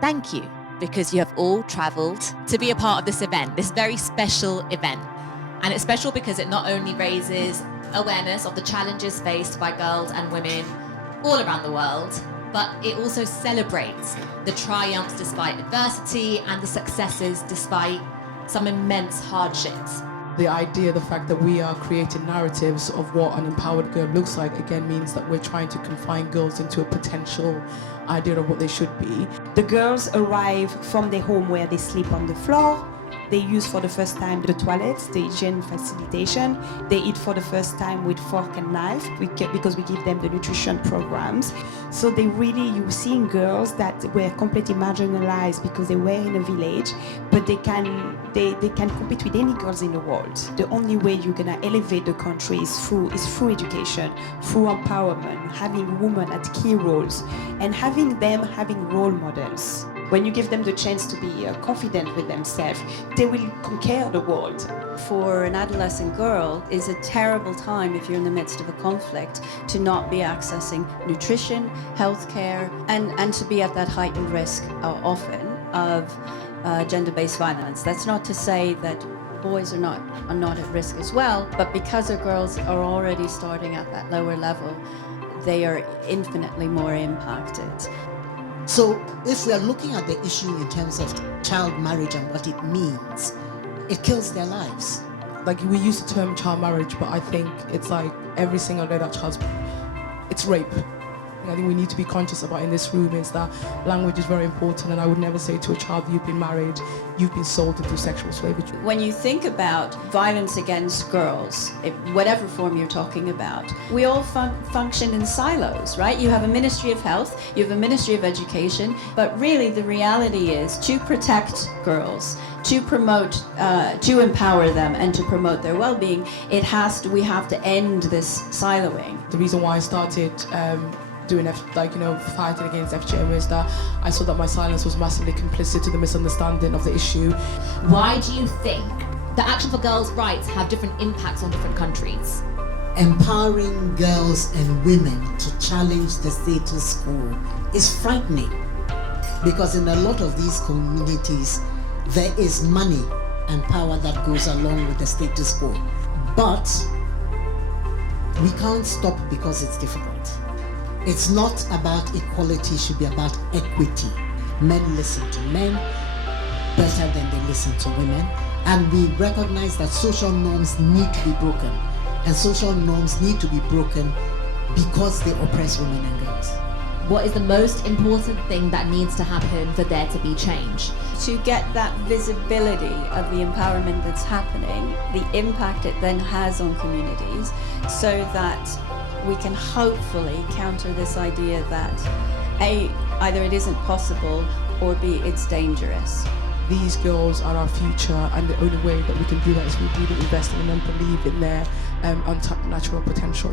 Thank you, because you have all travelled to be a part of this event, this very special event. And it's special because it not only raises awareness of the challenges faced by girls and women all around the world, but it also celebrates the triumphs despite adversity and the successes despite some immense hardships. The idea, the fact that we are creating narratives of what an empowered girl looks like, again, means that we're trying to confine girls into a potential idea of what they should be. The girls arrive from their home where they sleep on the floor. They use for the first time the toilets, the hygiene facilitation. They eat for the first time with fork and knife because we give them the nutrition programs. So you're seeing girls that were completely marginalized because they were in a village, but they can compete with any girls in the world. The only way you're gonna elevate the country is through education, through empowerment, having women at key roles, and having role models. When you give them the chance to be confident with themselves, they will conquer the world. For an adolescent girl, is a terrible time if you're in the midst of a conflict to not be accessing nutrition, healthcare, and to be at that heightened risk often of gender-based violence. That's not to say that boys are not at risk as well, but because our girls are already starting at that lower level, they are infinitely more impacted. So if we are looking at the issue in terms of child marriage and what it means, it kills their lives. Like, we use the term child marriage, but I think it's like every single day that it's rape. I think we need to be conscious about in this room is that language is very important, and I would never say to a child, you've been married, you've been sold into sexual slavery. When you think about violence against girls, whatever form you're talking about, we all function in silos, right? You have a Ministry of Health, you have a Ministry of Education, but really the reality is to protect girls, to promote, to empower them and to promote their well-being, we have to end this siloing. The reason why I started fighting against FGM is that I saw that my silence was massively complicit to the misunderstanding of the issue. Why do you think the action for girls' rights have different impacts on different countries? Empowering girls and women to challenge the status quo is frightening, because in a lot of these communities there is money and power that goes along with the status quo. But we can't stop because it's difficult. It's not about equality, it should be about equity. Men listen to men better than they listen to women. And we recognize that social norms need to be broken. And social norms need to be broken because they oppress women and girls. What is the most important thing that needs to happen for there to be change? To get that visibility of the empowerment that's happening, the impact it then has on communities, so that we can hopefully counter this idea that A, either it isn't possible, or B, it's dangerous. These girls are our future, and the only way that we can do that is we really invest in them and believe in their untapped natural potential.